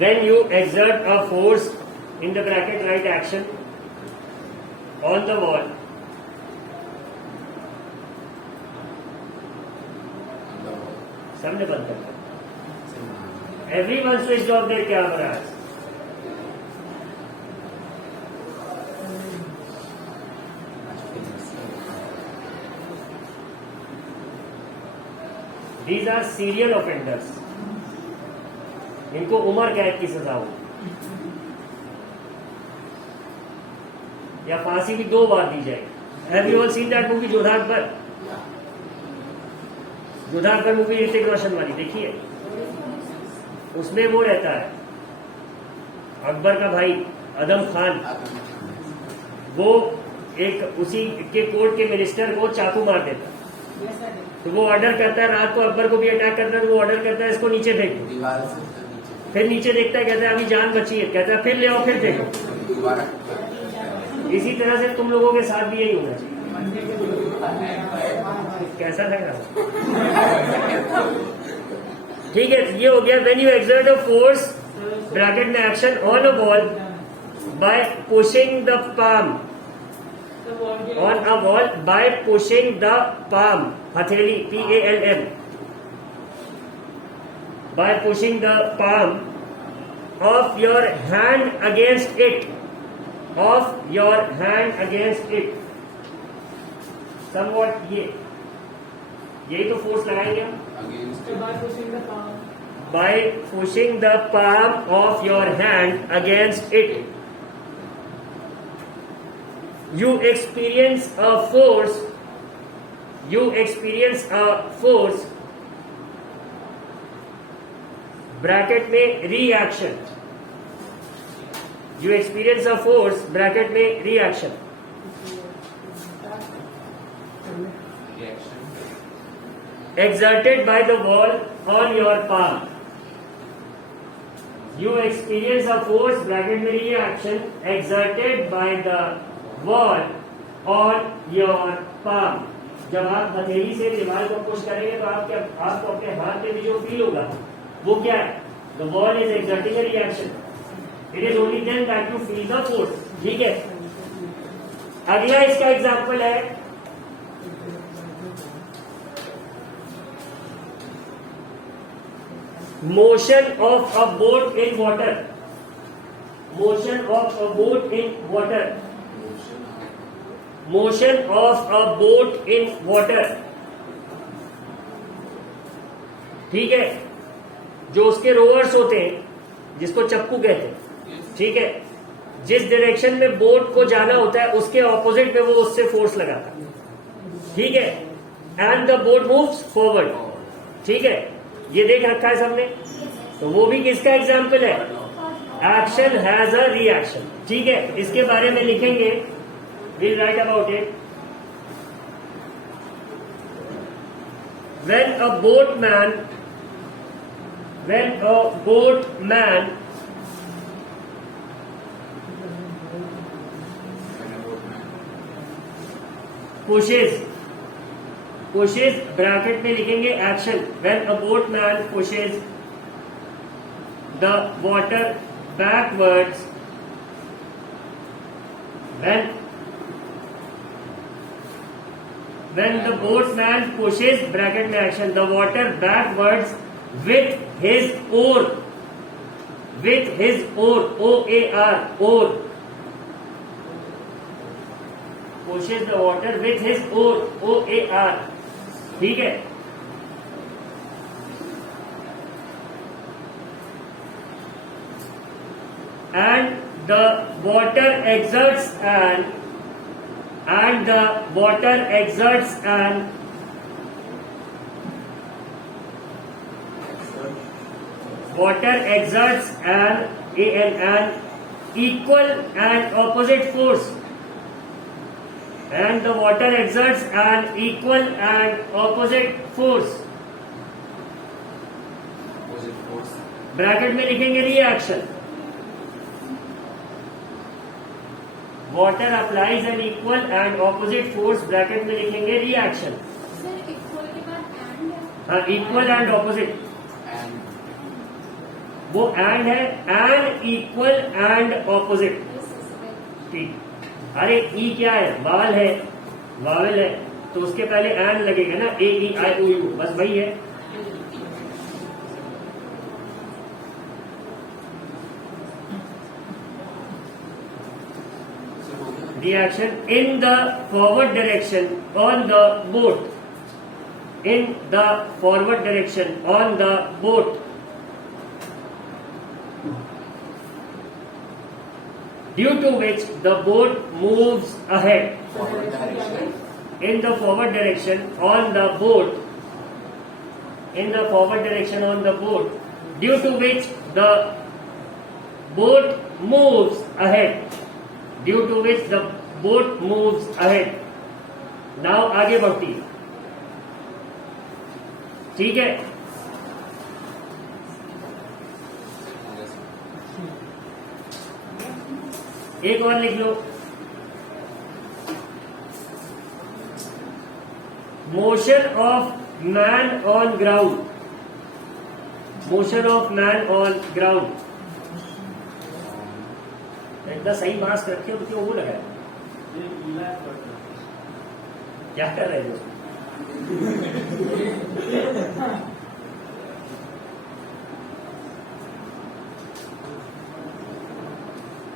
When you exert a force in the bracket write action on the wall सबने बंद कर दिया. Everyone switched off their cameras. These are serial offenders. इनको उम्र कैद की सजा हो या फांसी भी 2 बार दी जाए. Have you all seen that movie Jodha Akbar? Jodha Akbar movie Hrithik Roshan वाली देखिए. उसमें वो रहता है अकबर का भाई अदम खान. वो एक उसी के कोर्ट के मिनिस्टर को चाकू मार देता. तो वो ऑर्डर करता है रात को अकबर को भी अटैक करता है. तो वो ऑर्डर करता है इसको नीचे फेंको. फिर नीचे देखता है कहता है अभी जान बची है. कहता है फिर ले आओ फिर फेंको. इसी तरह से तुम लोगों के साथ भी यही होना चाहिए. कैसा लगा? ठीक है, ये हो गया. When you exert a force bracket में action on a ball by pushing the palm on a wall by pushing the palm, हथेली PALM, by pushing the palm of your hand against it, of your hand against it. Somewhat यही तो force लगाएंगे हम. By pushing the palm of your hand against it. You experience a force bracket में reaction. You experience a force bracket में reaction exerted by the wall on your palm. You experience a force bracket में reaction exerted by the wall on your palm. जब आप हथेली से दीवार को push करेंगे तो आपको अपने हाथ में भी जो फील होगा वो क्या है? The wall is exerting a reaction. It is only then that you feel the force. ठीक है. अगला इसका एग्जाम्पल है motion of a boat in water. Motion of a boat in water. Motion of a boat in water. ठीक है, जो उसके rovers होते हैं जिसको चप्पू कहते हैं. ठीक है, जिस डायरेक्शन में बोट को जाना होता है उसके ऑपोजिट में वो उससे फोर्स लगाता है. ठीक है, and the boat moves forward. ठीक है, ये देख रखा है सबने. तो वो भी किसका एग्जाम्पल है? Action has a reaction. ठीक है, इसके बारे में लिखेंगे. We'll write about it. When a boatman pushes bracket में लिखेंगे action. When a boatman pushes the water backwards, when the boatman pushes bracket में action the water backwards with his oar, OAR, oar, pushes the water with his oar, OAR. ठीक है, and the water exerts an equal and opposite force. And the water exerts an equal and opposite force. Bracket में लिखेंगे reaction. Water applies an equal and opposite force. Bracket में लिखेंगे reaction. Equal के बाद and. हाँ, equal and opposite. वो and है, and equal and opposite. ठीक, अरे ई क्या है, वावल है, वावल है तो उसके पहले एंड लगेगा ना, ए ई आई ओ यू, बस वही है। Reaction in the forward direction on the boat, in the forward direction on the boat, due to which the boat moves ahead. In the forward direction on the boat, in the forward direction on the boat, due to which the boat moves ahead, due to which the boat moves ahead. Now आगे बढ़ती है, ठीक है। एक और लिख लो, motion of man on ground, motion of man on ground. इतना सही मास्क रखे हो तो क्यों वो लगाया, क्या कर रहे हो?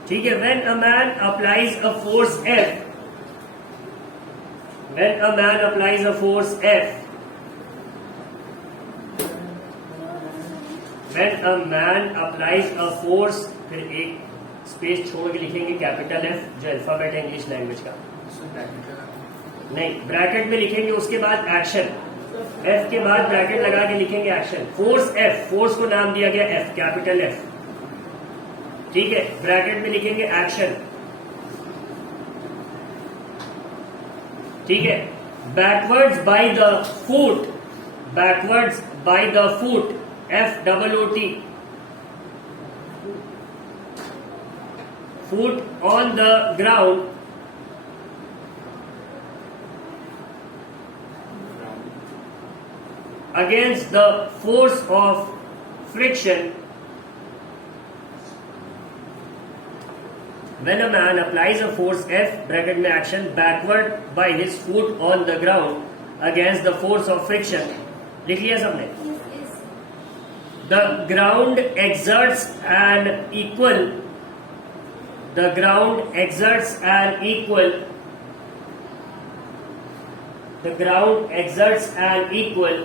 ठीक है, when a man applies a force F, when a man applies a force F, when a man applies a force, फिर एक स्पेस छोड़ के लिखेंगे कैपिटल एफ, जो अल्फाबेट है इंग्लिश लैंग्वेज का। नहीं, ब्रैकेट में लिखेंगे, उसके बाद एक्शन, एफ के बाद ब्रैकेट लगा के लिखेंगे एक्शन। फोर्स एफ, फोर्स को नाम दिया गया एफ, कैपिटल एफ, ठीक है। ब्रैकेट में लिखेंगे एक्शन, ठीक है। Backwards by the foot, backwards by the foot, FOOT, foot on the ground, against the force of friction. When a man applies a force F, bracket में action, backward by his foot on the ground against the force of friction. लिख लिया सबने? The ground exerts an equal, the ground exerts an equal, the ground exerts an equal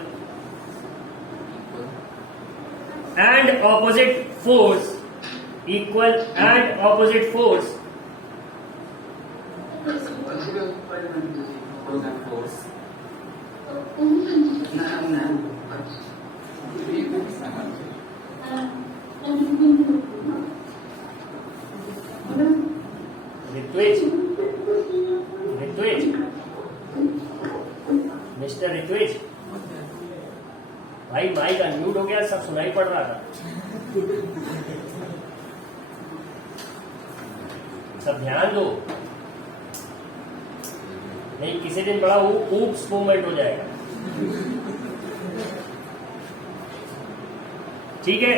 and opposite force, equal and opposite force, Ritvij, Ritvij, mister Ritvij, भाई mic unmute हो गया, सब सुनाई पड़ रहा था, सब ध्यान दो, नहीं किसी दिन बड़ा ऊप्स मूवमेंट हो जाएगा, ठीक है।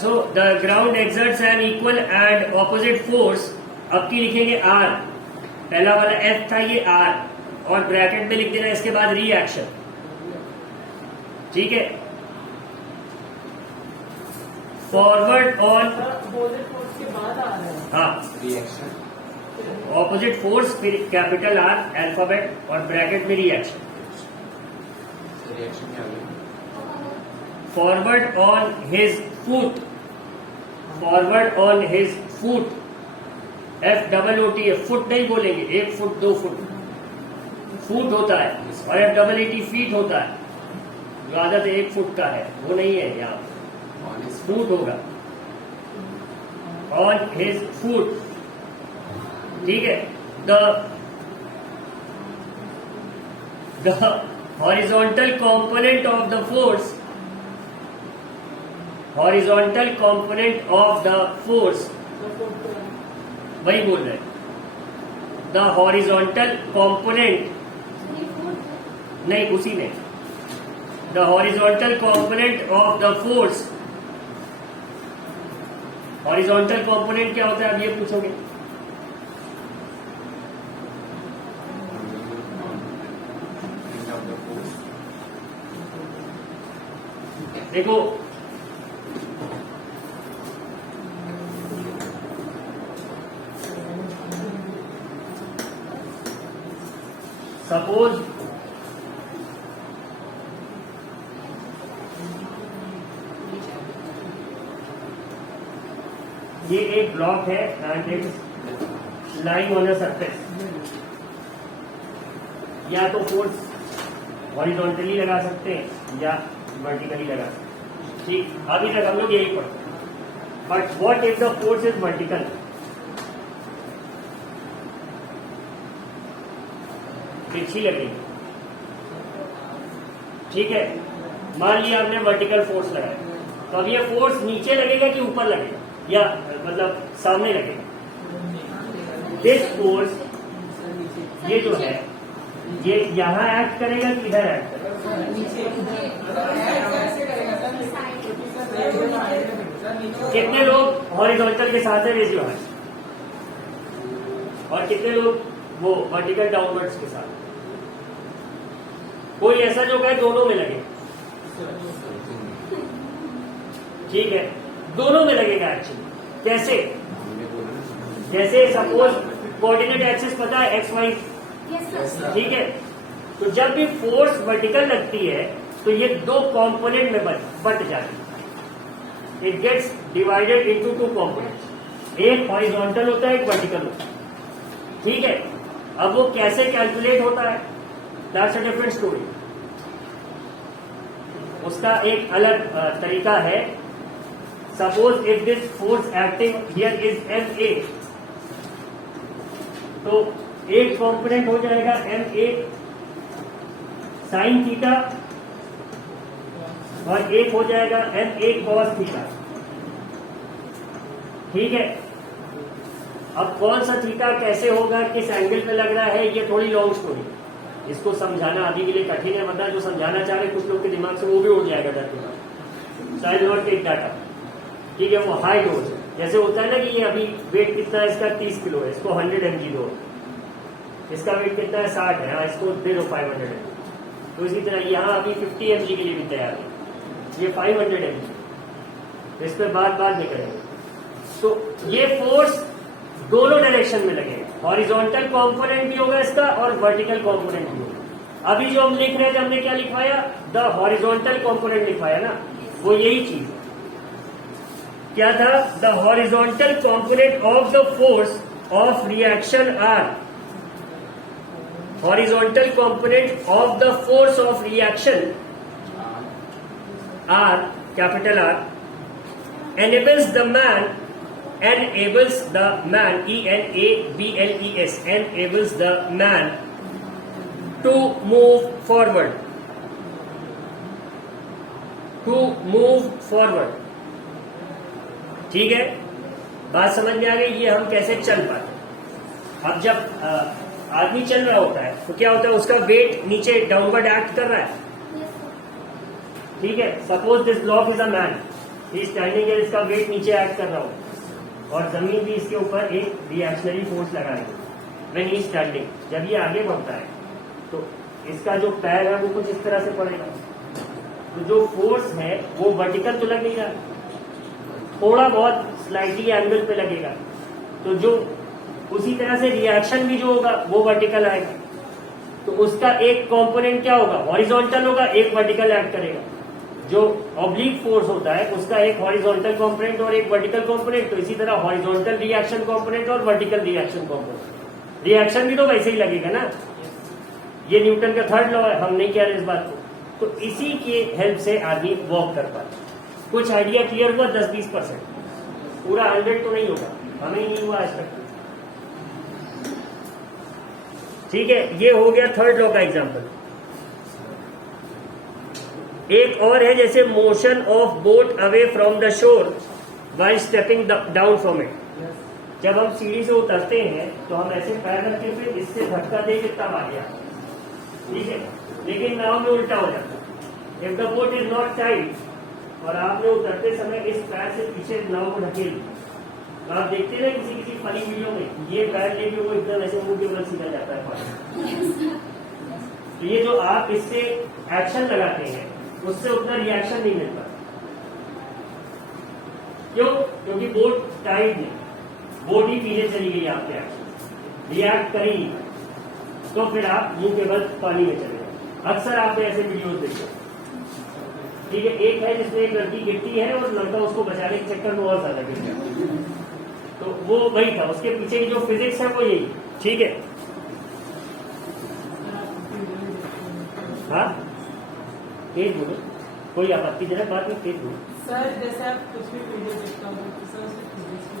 So the ground exerts an equal and opposite force, अब की लिखेंगे आर, पहला वाला एफ था ये आर, और ब्रैकेट में लिख देना इसके बाद रिएक्शन, ठीक है। फॉरवर्ड ऑन, हाँ, ऑपोजिट फोर्स, फिर कैपिटल आर अल्फाबेट और ब्रैकेट में reaction. Forward on his foot, forward on his foot, FOOT है, फुट नहीं बोलेंगे, 1 फुट 2 फुट, फुट होता है, और FEET फीट होता है, जो आदत 1 फुट का है वो नहीं है, यहाँ फुट होगा, ऑन हिज फुट, ठीक है। The horizontal component of the force, horizontal component of the force, वही बोल रहे हैं, द हॉरिजॉन्टल कॉम्पोनेंट, नहीं उसी में, the horizontal component of the force horizontal component क्या होता है, अब ये पूछोगे। देखो सपोज ये एक ब्लॉक है and it's lying on a surface. या तो फोर्स हॉरिजॉन्टली लगा सकते हैं या वर्टिकली लगा सकते हैं, ठीक। अभी तक हम लोग यही पढ़ते हैं। But what if the force is vertical? तिरछी लगेगी, ठीक है। मान लिया आपने वर्टिकल फोर्स लगाया, तो अब ये फोर्स नीचे लगेगा कि ऊपर लगेगा, या मतलब सामने लगेगा? दिस फोर्स ये जो है ये यहां एक्ट करेगा कि इधर एक्ट करेगा? कितने लोग हॉरिजॉन्टल के साथ है रेज योर हैंड, और कितने लोग वो वर्टिकल डाउनवर्ड्स के साथ? कोई ऐसा जो कहे दोनों में लगे, ठीक है, दोनों में लगेगा एक्चुअली। कैसे? जैसे सपोज कोऑर्डिनेट एक्सिस पता है, एक्स वाई, ठीक है। तो जब भी फोर्स वर्टिकल लगती है तो ये दो कंपोनेंट में बट जाती है। It gets divided into two components, एक हॉरिजॉन्टल होता है, एक वर्टिकल होता है, ठीक है। अब वो कैसे कैलकुलेट होता है, दैट्स अ डिफरेंट स्टोरी। उसका एक अलग तरीका है। Suppose if this force acting here is M A, तो एक कंपोनेंट हो जाएगा एम ए साइन थीटा, और एक हो जाएगा एम ए कॉस थीटा, ठीक है। अब कौन सा थीटा कैसे होगा, किस एंगल पे लग रहा है, ये थोड़ी लॉन्ग स्टोरी, इसको समझाना अभी के लिए कठिन है। मतलब जो समझाना चाह रहे कुछ लोग के दिमाग से वो भी उड़ जाएगा डर के बाद। साइड नॉट टेक डाटा, ठीक है, वो हाई डोज है। जैसे होता है ना कि ये अभी वेट कितना है इसका, 30 किलो है, इसको 100 mg दो। इसका वेट कितना है, 60 है, इसको दे दो 500 mg। तो इसी तरह यहाँ अभी 50 mg के लिए भी तैयार है, ये 500 mg, इस पर बात में करेंगे। तो ये फोर्स दोनों डायरेक्शन में लगेगा, हॉरिजॉन्टल कंपोनेंट भी होगा इसका और वर्टिकल कंपोनेंट भी होगा। अभी जो हम लिख रहे थे, हमने क्या लिखवाया, द हॉरिजॉन्टल कंपोनेंट लिखवाया ना, वो यही चीज है। क्या था, the horizontal component of the force of reaction R, horizontal component of the force of reaction R, capital R, enables the man, enables the man, E-N-A-B-L-E-S, enables the man to move forward, to move forward, ठीक है। बात समझ में आ गई, ये हम कैसे चल पाते। अब जब आदमी चल रहा होता है तो क्या होता है, उसका वेट नीचे डाउनवर्ड एक्ट कर रहा है, ठीक है। Suppose this block is a man, he is standing है, इसका वेट नीचे एक्ट कर रहा हो और जमीन भी इसके ऊपर एक रिएक्शनरी फोर्स लगा है व्हेन ही इज स्टैंडिंग। जब ये आगे बढ़ता है तो इसका जो पैर है वो कुछ इस तरह से पड़ेगा, तो जो फोर्स है वो वर्टिकल तो लग नहीं रहा, थोड़ा बहुत स्लाइटली एंगल पे लगेगा, तो जो उसी तरह से रिएक्शन भी जो होगा वो वर्टिकल आएगा। तो उसका एक कंपोनेंट क्या होगा, हॉरिजॉन्टल होगा, एक वर्टिकल एक्ट करेगा। जो ऑब्लिक फोर्स होता है उसका एक हॉरिजॉन्टल कंपोनेंट और एक वर्टिकल कंपोनेंट, तो इसी तरह हॉरिजॉन्टल रिएक्शन कंपोनेंट और वर्टिकल रिएक्शन कंपोनेंट। रिएक्शन भी तो वैसे ही लगेगा ना, ये न्यूटन का थर्ड लॉ है, हम नहीं कह रहे इस बात को। तो इसी के हेल्प से आदमी वॉक कर पाता। कुछ आइडिया क्लियर हुआ, 10-20%, पूरा 100 तो नहीं होगा, हमें ही नहीं हुआ आज तक, ठीक है। ये हो गया थर्ड लॉ का एग्जांपल। एक और है, जैसे motion of boat away from the shore while stepping down from it. जब हम सीढ़ी से उतरते हैं तो हम ऐसे पैर रखते हुए इससे धक्का दे के तब आ गया, ठीक है। लेकिन नाव में उल्टा हो जाता है। If the boat is not tight और आपने उतरते समय इस पैर से पीछे नाव को ढकेल, आप देखते हैं ना किसी किसी फनी वीडियो में ये पैर लेके वो एकदम ऐसे मुंह के बल सीधा जाता है पानी। तो ये जो आप इससे एक्शन लगाते हैं उससे उतना रिएक्शन नहीं मिलता। क्यों? क्योंकि बोट टाइट नहीं, बोट ही पीछे चली गई आपके एक्शन, रिएक्ट करेगी तो फिर आप मुंह के बल पानी में चले जाए। अक्सर आपने ऐसे वीडियोस देखे, ठीक है। एक है जिसमें एक लड़की गिरती है और लड़का उसको बचाने के चक्कर में और ज्यादा गिर जाता है, तो वो वही था, उसके पीछे की जो फिजिक्स है वो यही, ठीक है। हाँ तेज बोलो, कोई आपत्तिजनक बात नहीं, तेज बोलो। सर जैसे आप कुछ भी वीडियो देखता हूँ तो सर उसमें physics की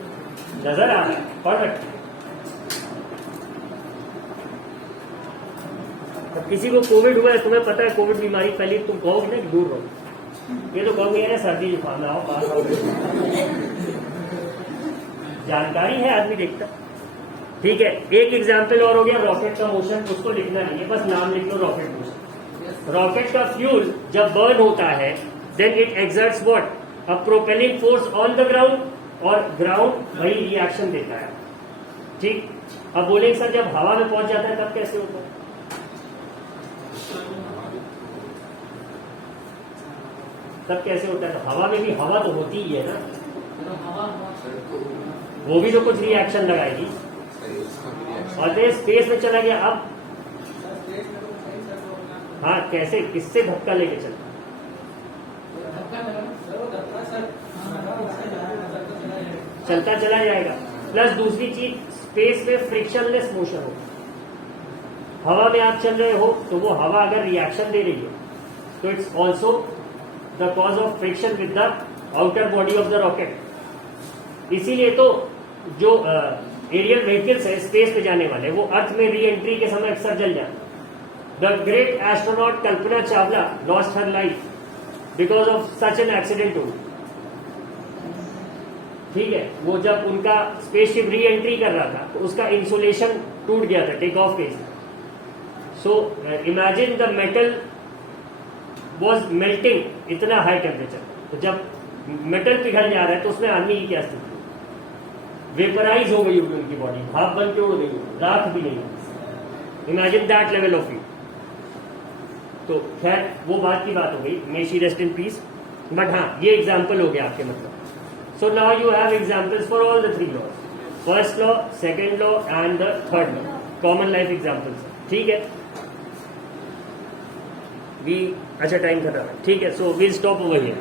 नजर आ रहा है, पढ़ रखते। अब किसी को कोविड हुआ है, तुम्हें पता है कोविड बीमारी फैली, तुम कहोगे ना कि दूर रहो, ये तो कहोगे यार सर्दी जुकाम आओ पास आओ। जानकारी है आदमी देखता, ठीक है। एक एग्जाम्पल और हो गया रॉकेट का मोशन, उसको लिखना नहीं है, बस नाम लिख लो रॉकेट मोशन। रॉकेट का फ्यूल जब बर्न होता है then it exerts what, a propelling force on the ground, और ग्राउंड वही रिएक्शन देता है, ठीक। अब बोलेंगे सर जब हवा में पहुंच जाता है तब कैसे होता है? तब कैसे होता है? तो हवा में भी हवा तो होती ही है ना, वो भी तो कुछ रिएक्शन लगाएगी, और फिर स्पेस में चला गया। अब हाँ कैसे, किससे धक्का लेके चलता? चलता चला जाएगा। प्लस दूसरी चीज, स्पेस में फ्रिक्शनलेस मोशन हो। हवा में आप चल रहे हो तो वो हवा अगर रिएक्शन दे रही है तो it's also the cause of friction with the outer body of the rocket. इसीलिए तो जो एरियल व्हीकल्स है स्पेस पे जाने वाले, वो अर्थ में री एंट्री के समय अक्सर जल जाते। The great astronaut Kalpana Chawla lost her life because of such an accident हो, ठीक है। वो जब उनका स्पेसशिप री एंट्री कर रहा था तो उसका इंसुलेशन टूट गया था टेक ऑफ के। So imagine the metal was melting, इतना हाई टेम्परेचर, तो जब मेटल पिघल जा रहा है तो उसमें आदमी की क्या स्थिति, वेपराइज हो गई होगी उनकी बॉडी, भाप बन के उड़ गई होगी, राख भी नहीं। Imagine that level of heat. तो खैर वो बात की बात हो गई, may she rest in peace. But हाँ ये एग्जाम्पल हो गया आपके मतलब। So now you have examples for all the three laws, first law, second law and the third law, common life examples, ठीक है। वी अच्छा टाइम कर रहा है, ठीक है। So we'll stop over here.